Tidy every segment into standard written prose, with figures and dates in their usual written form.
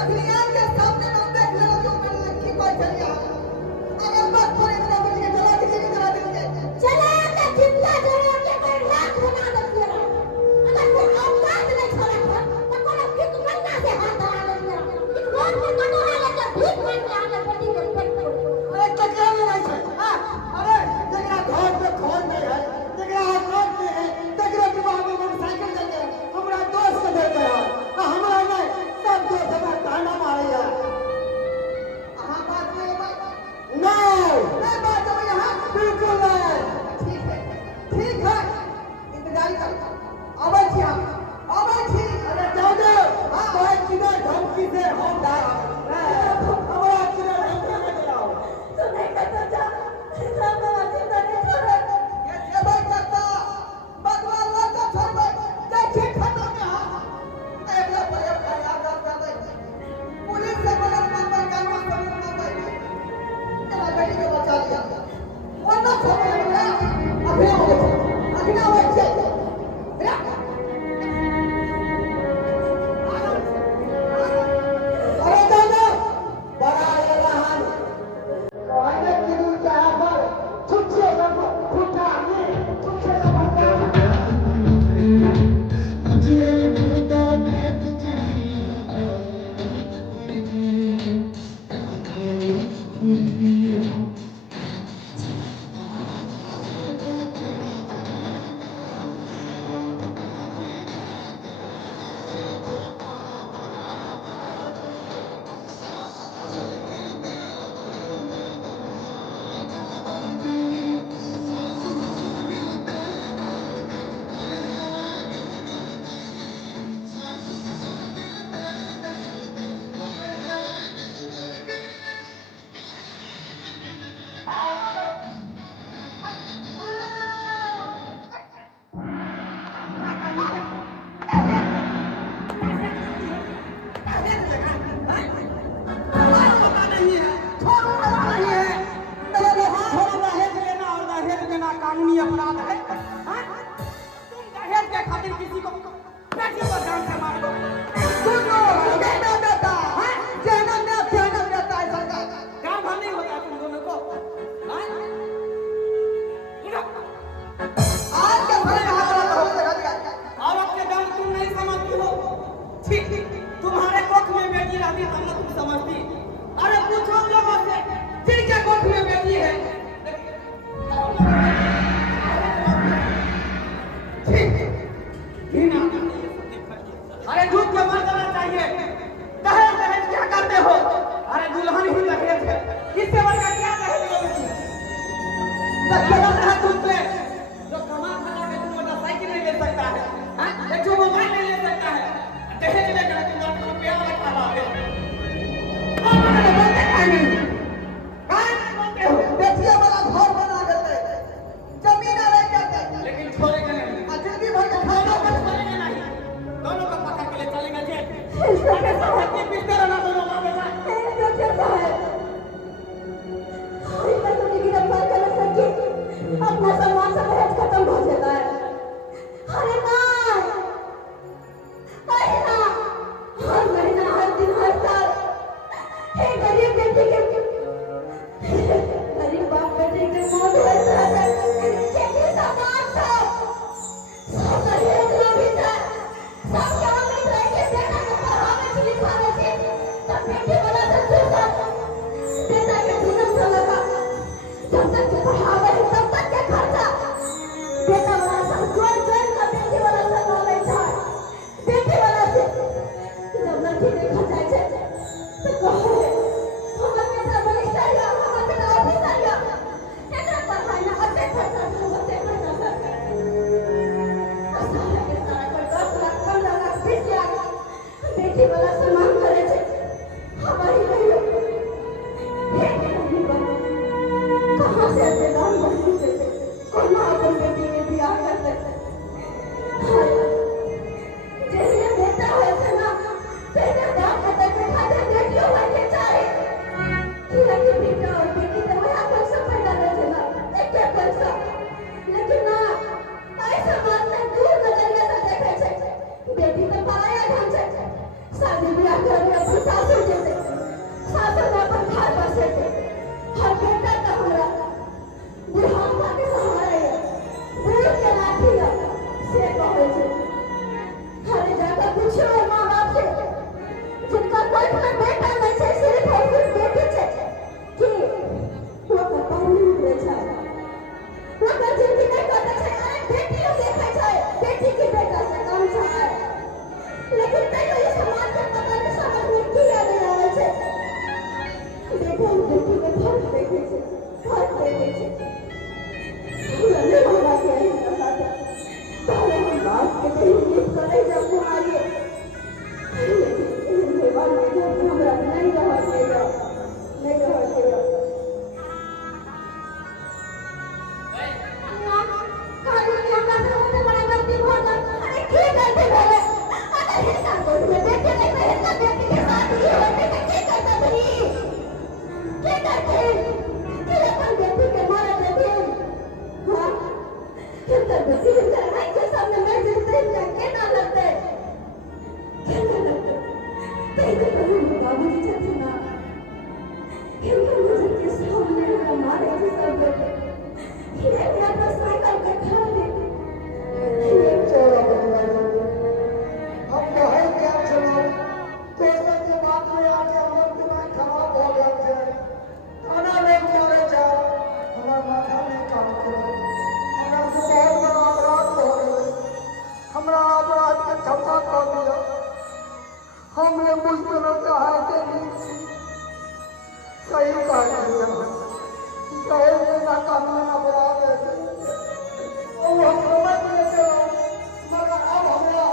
अखियाँ के सामने में देख ले जो मेरे लड़की कोई चली आ अगर बात करे तो बोल के चला दीजिए चला दीजिए चला के चिंता करो के मैं लाख बना दूंगा अगर कोई औकात नहीं छोड़ा तो कोनो भीख मंगा से हाथ लगा दूंगा रोड पर कटोरा लेकर भीख मांग के आगे पति के पेट पर अरे टकरा नहीं है हां अरे जकरा घर पे खोल नहीं है जकरा औकात नहीं है जकरा के बाहर में मोटरसाइकिल लेके हमरा दोस्त के दे दे हमरा नहीं सब दोस्त हमरा ताना मारेगा हां बात नहीं नहीं बात अब यहाँ बिल्कुल नहीं ठीक है इंतजार कर अब छी अरे जाओ हां कोई किधर धमकी से हम डाल हमरा किधर धमकी में जाओ तो नहीं करता जा सब चिंता नहीं छोड़े ये जेबे करता भगवान ला का छोड़बे देखिए खत्म में हां एकला पर याद कर दे पुलिस से मदद मांगबे कानून से मदद मांगबे तेरा बेटी को बचा लिया वो ना छोड़े अभी ना वो चाहिए अरे दादा बड़ा एलान कहने की दूर चाहे पर छुट्टे सब फुटा नहीं छुट्टे सब कानूनी अपराध है हाँ? तुम दहेज के खातिर किसी को बेटी को जान से मार दो सुनो कहना देता हाँ? कहना देता है सरकार काम भर नहीं होता तुम दोनों को हाँ? आज के समय में औरत के दर्द तुम नहीं समझती हो ठीक तुम्हारे कोख में बेटी रहती तब ना तुम समझती अरे पूछो लोगों से जिनके कोख में बेटी है अरे झूठ के मत करना चाहिए दहेज क्या करते हो अरे दुल्हन ही दहेज है इससे बढ़कर क्या दहेज लोगे गलत है तुम पे जो कमा खा के तुम मोटरसाइकिल नहीं ले सकता है हाँ? एक जो मोबाइल नहीं ले सकता है दहेज लेकर तुम रुपया रखा लाते बेटिया वाला घर बना देते जमीन रह जाते लेकिन छोड़ेंगे नहीं जिंदगी भर का खाना छोड़ेंगे नहीं दोनों को पकड़ के ले चलेंगे जेल इसके साथ बिस्तर ना दोनों मांगेगा इतना तो नहीं गिरफ्तार कर सके अपना सम्मान से दहेज खत्म हो जाता है अरे ना हर महीना हर दिन हर साल एक गरीब बेटी के गरीब बाप बेटी के मौत हो जाता है खेती सामान सब दहेज लोभी था सब क्या नहीं रह के बेटा को पढ़ाने के लिए खाने से तब बेटी वाला सब बेटा के जन्म समय का जब तक के पढ़ावे तब तक के खर्चा बेटा वाला सब जोड़ का बेटी वाला सब नॉलेज था बेटी वाला से जब लड़की देखा जाए छे तो कहो हमरा बेटा बलिष्ठ या हमरा बेटा ऑफिसर या एकरा पढ़ाई ना अते खर्चा से होते खर्चा सारा के सारा कोई 10 लाख 15 लाख 20 लाख बेटी वाला सम्मान करे छे हमारी नहीं कहाँ से ऐसे दान बनी थे कौन अपन बेटी के बियाह करते जैसे बेटा है ना बेटा दाम करते खाते बेटियों बनके चाहे लड़की बेटा और बेटी तो वहाँ पैसा पैदा देते ना एक पैसा लेकिन ना ऐसा बात नहीं दूर नजरिया से देखे छे बेटी तो पराया ढंग से शादी ब्याह करके अपन सासुर जेते, सासुर में अपन घर बसेते, हर बेटा का हमरा बुढ़ापा के सहारे बूढ़ के लाठी से कहे छे। हर जगह पूछो माँ बाप से, जिनका कोई अपना बेटा नहीं छे, सिर्फ और सिर्फ बेटी छे, कि वो का पानी निकले छे, वो का जिंदगी नहीं कटे छे। अरे बेटी लोग देखे छे, बेटी की बेटा से कम छे, लेकिन तैयो ये समाज के पता नहीं समझ में किया नहीं आवे छे। बेटा और बेटी में फर्क देखे छे, फर्क देखे छे। हमने मांगा के नहीं पता था, पहले हम बात के कहीं लिप करे जब तुम्हारी लेकिन ये बात में जो हमरा नहीं रहा देगा, नहीं रहा देगा। कानूनी हमरा से होने बड़ा गलती हो गई। अरे की करते भले अगर हिस्सा कोर्ट में बेटे नहीं तो हिस्सा बेटी के साथ ही होने का की करता भरी, की करते कि अपन बेटी के मारे देते। हाँ हिस्सा बेटी हिस्सा नहीं के सामने मैं जिससे हिस्सा के ना लगते, के ना लगते। तेरे को ही बाबूजी चाहते ना, क्योंकि मुझे के सामने हमारे हिस्सा बेटे ये मेरा तो साइकिल का खा दे। ये चलो हम कहे क्या चलो दोस्तों के बात में आके हमारा दिमाग खराब हो गया है। खाना नहीं खाने जाओ, हमारा माथा नहीं काम करे, हमारा से बहुत बड़ा अपराध हो गया, हमारा अपराध के क्षमा कर दिया। हमने मुश्किलों से हार के नहीं सही कहा दिया, कहे मेरा कानून अपराध है और हम समझ लेते हो, मगर अब हमरा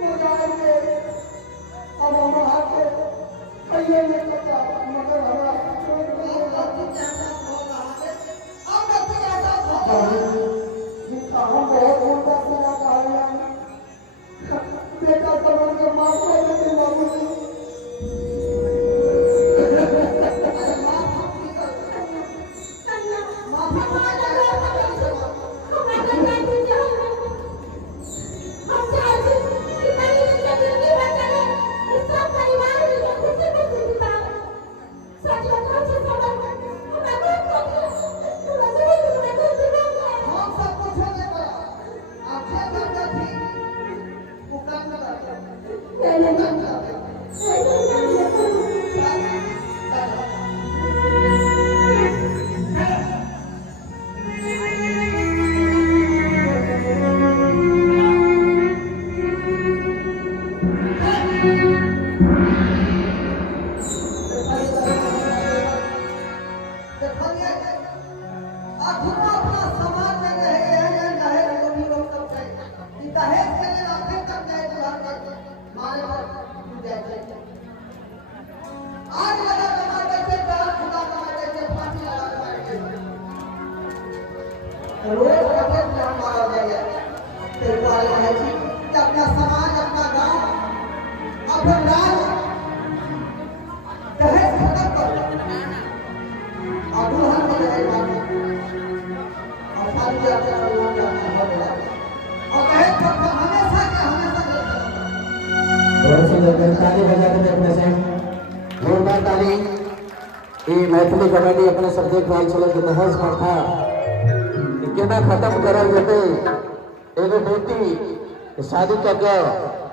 मुझे अब हम आके कहिए नहीं सकता, मगर हमरा जिसका हम बहुत उल्टा सजा कहा बेटा समझ के माफ कर देते बाबूजी। अपना समाज, अपना गांव, अपना राज्य दहेज खत्म कर और दुल्हन को दहेज मांगो और शादी ब्याह के दुल्हन का हो गया और दहेज खत्म हमेशा के हमेशा बहुत सुंदर ताली बजा के अपने से जोरदार ताली। ये मैथिली कमेटी अपने सब देख रहा चलो कि दहेज प्रथा केना खत्म करल जेते। एगो बेटी शादी करके